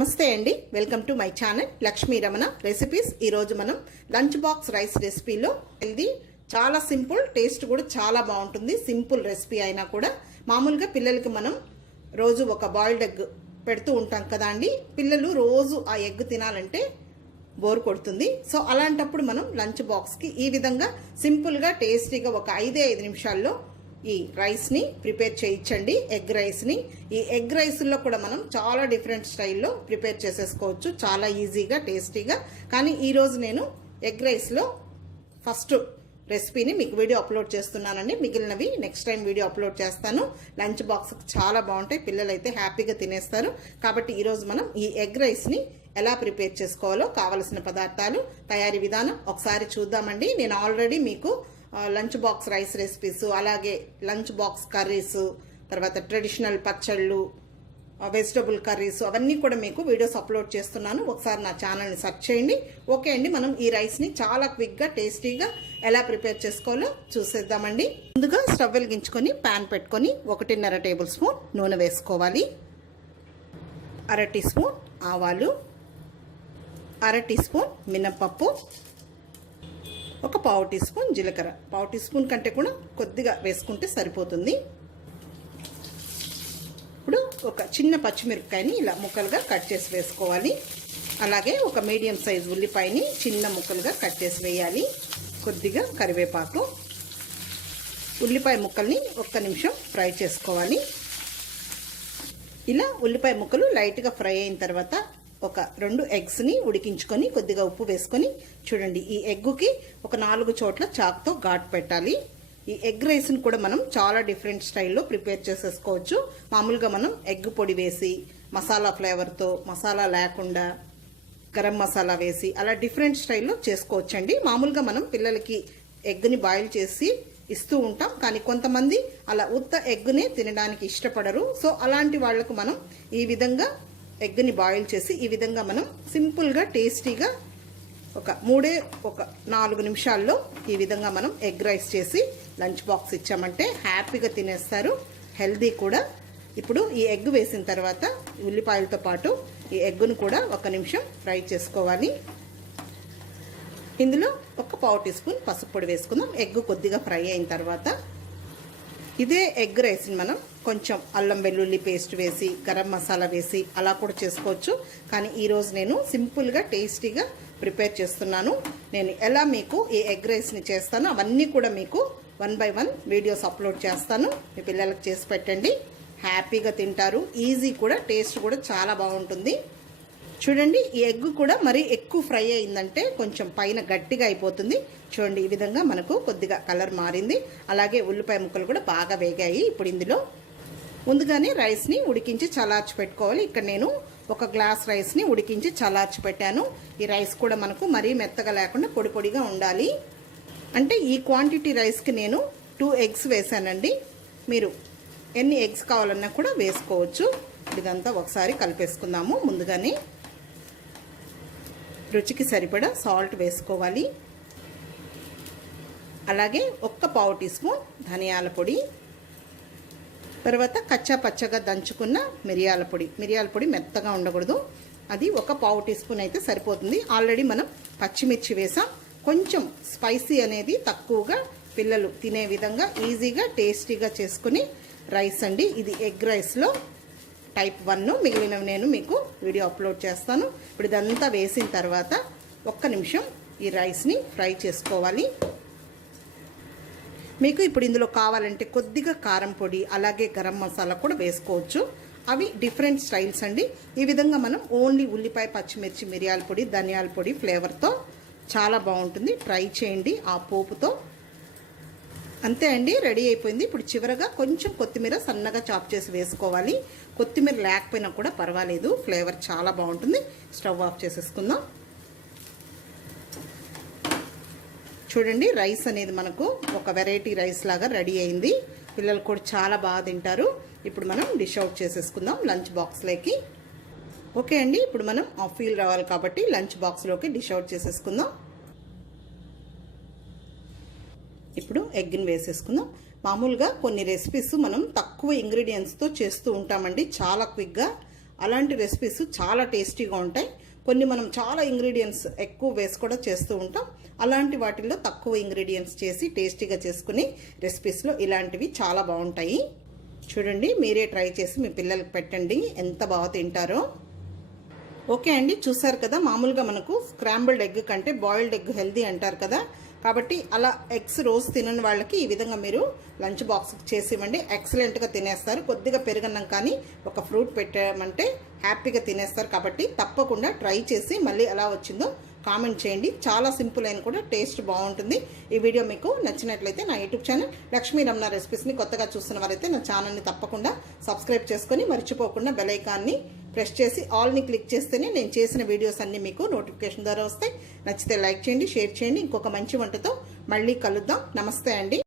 నమస్తే అండి. Welcome to my channel Lakshmi Ramana recipes ఈరోజు మనం లంచ్ బాక్స్ రైస్ రెసిపీలో ఇది చాలా సింపుల్ టేస్ట్ కూడా చాలా బాగుంటుంది. సింపుల్ రెసిపీ అయినా కూడా మామూలుగా పిల్లలకి మనం రోజు ఒక బాయిల్డ్ ఎగ్ పెడుతూ ఉంటాం కదా అండి. పిల్లలు రోజు ఆ ఎగ్ తినాలంటే బోర్ కొడుతుంది. సో అలాంటప్పుడు మనం లంచ్ బాక్స్కి ఈ విధంగా సింపుల్గా టేస్టీగా ఒక ఐదే ఐదు నిమిషాల్లో ఈ రైస్ని ప్రిపేర్ చేయించండి. ఎగ్ రైస్ని ఈ ఎగ్ రైస్లో కూడా మనం చాలా డిఫరెంట్ స్టైల్లో ప్రిపేర్ చేసేసుకోవచ్చు. చాలా ఈజీగా టేస్టీగా కానీ ఈరోజు నేను ఎగ్ రైస్లో ఫస్ట్ రెసిపీని మీకు వీడియో అప్లోడ్ చేస్తున్నానండి. మిగిలినవి నెక్స్ట్ టైం వీడియో అప్లోడ్ చేస్తాను. లంచ్ బాక్స్ చాలా బాగుంటాయి. పిల్లలు అయితే హ్యాపీగా తినేస్తారు. కాబట్టి ఈరోజు మనం ఈ ఎగ్ రైస్ని ఎలా ప్రిపేర్ చేసుకోవాలో కావలసిన పదార్థాలు తయారీ విధానం ఒకసారి చూద్దామండి. నేను ఆల్రెడీ మీకు లంచ్ బాక్స్ రైస్ రెసిపీస్ అలాగే లంచ్ బాక్స్ కర్రీస్ తర్వాత ట్రెడిషనల్ పచ్చళ్ళు వెజిటబుల్ కర్రీస్ అవన్నీ కూడా మీకు వీడియోస్ అప్లోడ్ చేస్తున్నాను. ఒకసారి నా ఛానల్ని సెర్చ్ చేయండి. ఓకే అండి మనం ఈ రైస్ని చాలా క్విక్గా టేస్టీగా ఎలా ప్రిపేర్ చేసుకోవాలో చూసేద్దామండి. ముందుగా స్టవ్ వెలిగించుకొని ప్యాన్ పెట్టుకొని ఒకటిన్నర టేబుల్ స్పూన్ నూనె వేసుకోవాలి. అర టీ స్పూన్ ఆవాలు అర టీ స్పూన్ మినప్పప్పు ఒక పావు టీ స్పూన్ జీలకర్ర. పావు టీ స్పూన్ కంటే కూడా కొద్దిగా వేసుకుంటే సరిపోతుంది. ఇప్పుడు ఒక చిన్న పచ్చిమిరపకాయని ఇలా ముక్కలుగా కట్ చేసి వేసుకోవాలి. అలాగే ఒక మీడియం సైజ్ ఉల్లిపాయని చిన్న ముక్కలుగా కట్ చేసి వేయాలి. కొద్దిగా కరివేపాకు. ఉల్లిపాయ ముక్కల్ని ఒక్క నిమిషం ఫ్రై చేసుకోవాలి. ఇలా ఉల్లిపాయ ముక్కలు లైట్గా ఫ్రై అయిన తర్వాత ఒక రెండు ఎగ్స్ని ఉడికించుకొని కొద్దిగా ఉప్పు వేసుకొని చూడండి ఈ ఎగ్గుకి ఒక నాలుగు చోట్ల చాక్తో ఘాట్ పెట్టాలి. ఈ ఎగ్ రైస్ని కూడా మనం చాలా డిఫరెంట్ స్టైల్లో ప్రిపేర్ చేసేసుకోవచ్చు. మామూలుగా మనం ఎగ్ పొడి వేసి మసాలా ఫ్లేవర్తో మసాలా లేకుండా గరం మసాలా వేసి అలా డిఫరెంట్ స్టైల్లో చేసుకోవచ్చండి. మామూలుగా మనం పిల్లలకి ఎగ్ని బాయిల్ చేసి ఇస్తూ ఉంటాం కానీ కొంతమంది అలా ఉత్త ఎగ్నే తినడానికి ఇష్టపడరు. సో అలాంటి వాళ్ళకు మనం ఈ విధంగా ఎగ్ని బాయిల్ చేసి ఈ విధంగా మనం సింపుల్గా టేస్టీగా ఒక మూడే ఒక నాలుగు నిమిషాల్లో ఈ విధంగా మనం ఎగ్ రైస్ చేసి లంచ్ బాక్స్ ఇచ్చామంటే హ్యాపీగా తినేస్తారు. హెల్దీ కూడా. ఇప్పుడు ఈ ఎగ్ వేసిన తర్వాత ఉల్లిపాయలతో పాటు ఈ ఎగ్గును కూడా ఒక నిమిషం ఫ్రై చేసుకోవాలి. ఇందులో ఒక పావు టీ స్పూన్ పసుపు పొడి వేసుకుందాం. ఎగ్ కొద్దిగా ఫ్రై అయిన తర్వాత ఇదే ఎగ్ రైస్ని మనం కొంచెం అల్లం వెల్లుల్లి పేస్ట్ వేసి గరం మసాలా వేసి అలా కూడా చేసుకోవచ్చు. కానీ ఈరోజు నేను సింపుల్గా టేస్టీగా ప్రిపేర్ చేస్తున్నాను. నేను ఎలా మీకు ఈ ఎగ్ రైస్ని చేస్తానో అవన్నీ కూడా మీకు one by one videos upload చేస్తాను. మీ పిల్లలకు చేసి పెట్టండి. హ్యాపీగా తింటారు. ఈజీ కూడా టేస్ట్ కూడా చాలా బాగుంటుంది. చూడండి ఈ ఎగ్ కూడా మరీ ఎక్కువ ఫ్రై అయిందంటే కొంచెం పైన గట్టిగా అయిపోతుంది. చూడండి ఈ విధంగా మనకు కొద్దిగా కలర్ మారింది. అలాగే ఉల్లిపాయ ముక్కలు కూడా బాగా వేగాయి ఇప్పుడు ఇందులో. ముందుగానే రైస్ని ఉడికించి చలార్చి పెట్టుకోవాలి. ఇక్కడ నేను ఒక గ్లాస్ రైస్ని ఉడికించి చలార్చి పెట్టాను. ఈ రైస్ కూడా మనకు మరీ మెత్తగా లేకుండా పొడి పొడిగా ఉండాలి. అంటే ఈ క్వాంటిటీ రైస్కి నేను టూ ఎగ్స్ వేసానండి మీరు ఎన్ని ఎగ్స్ కావాలన్నా కూడా వేసుకోవచ్చు. ఇదంతా ఒకసారి కలిపేసుకుందాము. ముందుగానే రుచికి సరిపడా సాల్ట్ వేసుకోవాలి. అలాగే ఒక్క పావు టీ స్పూన్ ధనియాల పొడి. తర్వాత కచ్చా పచ్చగా దంచుకున్న మిరియాల పొడి. మిరియాల పొడి మెత్తగా ఉండకూడదు. అది ఒక పావు టీ స్పూన్ అయితే సరిపోతుంది. ఆల్రెడీ మనం పచ్చిమిర్చి వేసాం. కొంచెం స్పైసీ అనేది తక్కువగా పిల్లలు తినే విధంగా ఈజీగా టేస్టీగా చేసుకుని రైస్ అండి. ఇది ఎగ్ రైస్లో టైప్ వన్ మిగిలినవి నేను మీకు వీడియో అప్లోడ్ చేస్తాను. ఇప్పుడు ఇదంతా వేసిన తర్వాత ఒక్క నిమిషం ఈ రైస్ని ఫ్రై చేసుకోవాలి. మీకు ఇప్పుడు ఇందులో కావాలంటే కొద్దిగా కారం పొడి అలాగే గరం మసాలా కూడా వేసుకోవచ్చు. అవి డిఫరెంట్ స్టైల్స్ అండి. ఈ విధంగా మనం ఓన్లీ ఉల్లిపాయ పచ్చిమిర్చి మిరియాల పొడి ధనియాల పొడి ఫ్లేవర్తో చాలా బాగుంటుంది. ట్రై చేయండి ఆ పోపుతో. అంతే అండి రెడీ అయిపోయింది. ఇప్పుడు చివరగా కొంచెం కొత్తిమీర సన్నగా చాప్ చేసి వేసుకోవాలి. కొత్తిమీర లేకపోయినా కూడా పర్వాలేదు. ఫ్లేవర్ చాలా బాగుంటుంది. స్టవ్ ఆఫ్ చేసేసుకుందాం. చూడండి రైస్ అనేది మనకు ఒక వెరైటీ రైస్ లాగా రెడీ అయింది. పిల్లలు కూడా చాలా బాగా తింటారు. ఇప్పుడు మనం డిష్ అవుట్ చేసేసుకుందాం లంచ్ బాక్స్లోకి. ఓకే అండి ఇప్పుడు మనం ఆఫీల్ ఫీల్ రావాలి కాబట్టి లంచ్ బాక్స్లోకి డిష్ అవుట్ చేసేసుకుందాం ఇప్పుడు ఎగ్ని వేసేసుకుందాం. మామూలుగా కొన్ని రెసిపీస్ మనం తక్కువ ఇంగ్రీడియంట్స్తో చేస్తూ ఉంటామండి. చాలా క్విక్గా. అలాంటి రెసిపీస్ చాలా టేస్టీగా ఉంటాయి. కొన్ని మనం చాలా ఇంగ్రీడియంట్స్ ఎక్కువ వేసి కూడా చేస్తూ ఉంటాం. అలాంటి వాటిల్లో తక్కువ ఇంగ్రీడియంట్స్ చేసి టేస్టీగా చేసుకుని రెసిపీస్లో ఇలాంటివి చాలా బాగుంటాయి. చూడండి మీరే ట్రై చేసి మీ పిల్లలకి పెట్టండి. ఎంత బాగా తింటారో. ఓకే అండి చూసారు కదా? మామూలుగా మనకు స్క్రాంబుల్డ్ ఎగ్ కంటే బాయిల్డ్ ఎగ్ హెల్దీ అంటారు కదా? కాబట్టి అలా ఎగ్స్ రోజు తినని వాళ్ళకి ఈ విధంగా మీరు లంచ్ బాక్స్ చేసి ఇవ్వండి ఎక్సలెంట్గా తినేస్తారు. కొద్దిగా పెరగన్నం కానీ ఒక ఫ్రూట్ పెట్టామంటే హ్యాపీగా తినేస్తారు. కాబట్టి తప్పకుండా ట్రై చేసి మళ్ళీ ఎలా వచ్చిందో కామెంట్ చేయండి. చాలా సింపుల్ అయిన కూడా టేస్ట్ బాగుంటుంది. ఈ వీడియో మీకు నచ్చినట్లయితే నా యూట్యూబ్ ఛానల్ లక్ష్మీ రమణ రెసిపీస్ని కొత్తగా చూస్తున్న వారైతే నా ఛానల్ని తప్పకుండా సబ్స్క్రైబ్ చేసుకొని మర్చిపోకుండా బెలైకాన్ని ప్రెస్ చేసి ఆల్ని క్లిక్ చేస్తేనే నేను చేసిన వీడియోస్ అన్నీ మీకు నోటిఫికేషన్ ద్వారా వస్తాయి. నచ్చితే లైక్ చేయండి షేర్ చేయండి. ఇంకొక మంచి వంటతో మళ్ళీ కలుద్దాం. నమస్తే అండి.